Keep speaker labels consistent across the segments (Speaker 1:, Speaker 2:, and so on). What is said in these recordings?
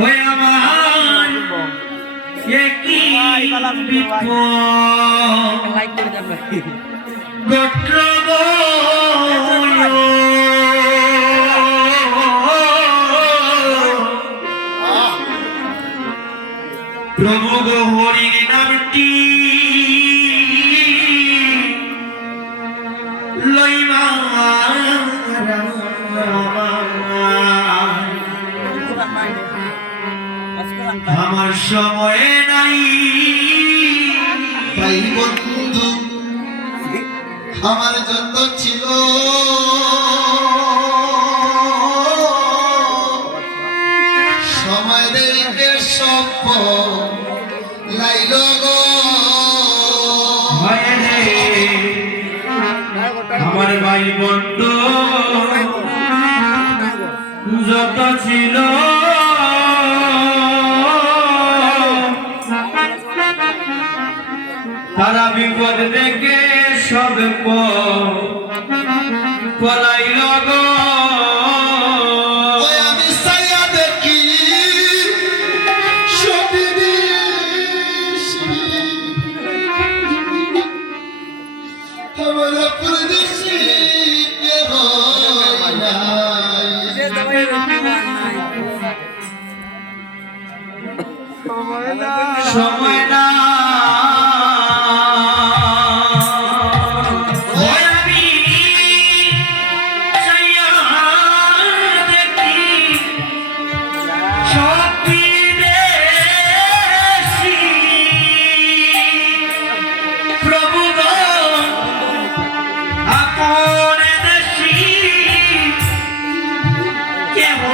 Speaker 1: ওই আমার একই বিপদ? গোত্র গো প্রভু গো হরির নামটি আমার সময় নাই।
Speaker 2: তাই বন্ধু আমার যত ছিল। সময় দেরিতে সব লাইল গো।
Speaker 1: ভয়ে রে, আমার ভাই বন্ধু যত ছিল বিপদ দেখে সব পলাইল গো
Speaker 2: ওই আমি সাইয়া দেখি
Speaker 1: সময় না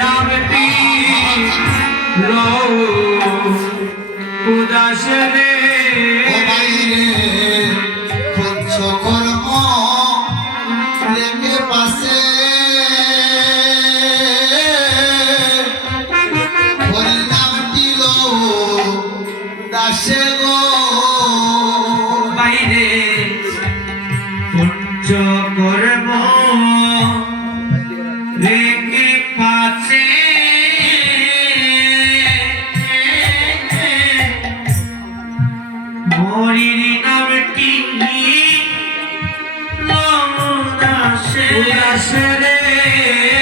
Speaker 1: নামটি লও উদাস রে
Speaker 2: ও বাইরে পঞ্চকর্ম রেখে পাশে দাসে গো
Speaker 1: আসে আসে
Speaker 2: রে।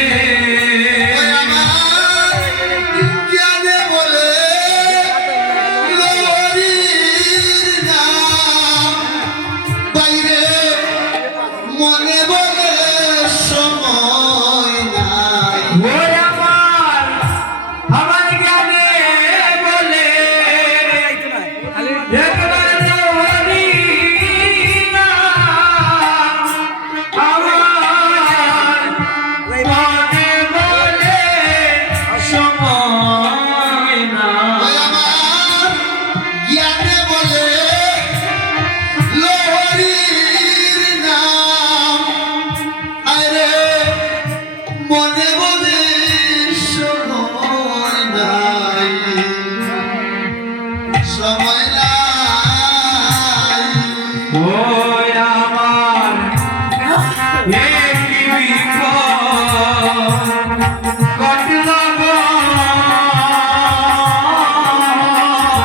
Speaker 2: ನ್ಯಾಯ